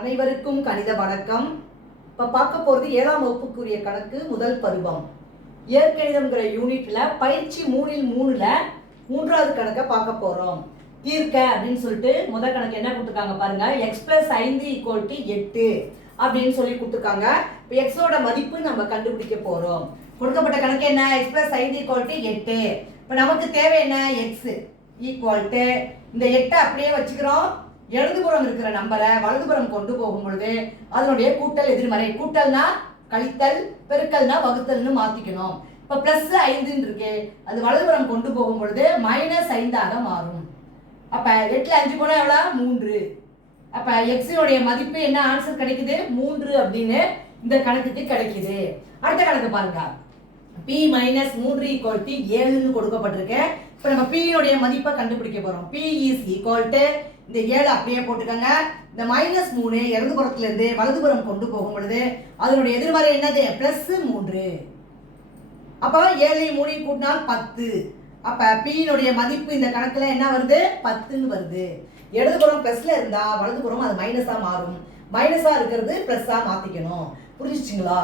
அனைவருக்கும் கணித வணக்கம். இப்போ பார்க்க போகிறது 7ஆம் வகுப்புக்குரிய கணக்கு முதல் பருவம். இயற்கணிதம்ங்கிற யூனிட்ல பயிற்சி 3ல் 3ல 3வது கணக்கை பார்க்க போகிறோம். தீர்க்க அப்படின்னு சொல்லிட்டு முதல் கணக்கு என்ன கொடுத்துருக்காங்க பாருங்க. x + 5 = 8 அப்படின்னு சொல்லி கொடுத்துருக்காங்க. இப்போ எக்ஸோட மதிப்பு நம்ம கண்டுபிடிக்க போகிறோம். கொடுக்கப்பட்ட கணக்கு என்ன? x + 5 = 8. இப்போ நமக்கு தேவை என்ன? x = இந்த 8 அப்படியே வச்சுக்கிறோம். இடதுபுறம் இருக்கிற நம்பரை வலதுபுறம் கொண்டு போகும் பொழுது அதனுடைய கூட்டல் எதிர்மறை, கூட்டல்னா கழித்தல், பெருக்கல்னா வகுத்தல்னு மாத்திக்கணும். இப்ப +5 இருக்கு, அது வலதுபுறம் கொண்டு போகும் பொழுது -5 மாறும். அப்ப 8ல 5 போனா எவ்வளவு? 3. அப்ப x உடைய மதிப்பு என்ன? ஆன்சர் கிடைக்குது 3 அப்படின்னு இந்த கணக்குக்கு கிடைக்குது. அடுத்த கணக்கு பாருங்க. p - 3 = 7ன்னு கொடுக்கப்பட்டிருக்கு. இப்ப நம்ம p உடைய மதிப்பை கண்டுபிடிக்க போறோம். p = இந்த 7 அப்படியே போட்டுக்கங்க. இந்த -3 இடதுபுறத்துல இருந்து வலதுபுறம் கொண்டு போகும் பொழுது அதனுடைய எதிர்மறை என்னது? +3. அப்ப 7ஐயும் 3ஐயும் கூட்டினால் 10. அப்ப p உடைய மதிப்பு இந்த கணக்குல என்ன வருது? 10ன்னு வருது. இடதுபுறம் பிளஸ்ல இருந்தா வலதுபுறம் அது மைனஸா மாறும். மைனஸா இருக்கிறது பிளஸ்ஸா மாத்திக்கணும். புரிஞ்சுச்சுங்களா?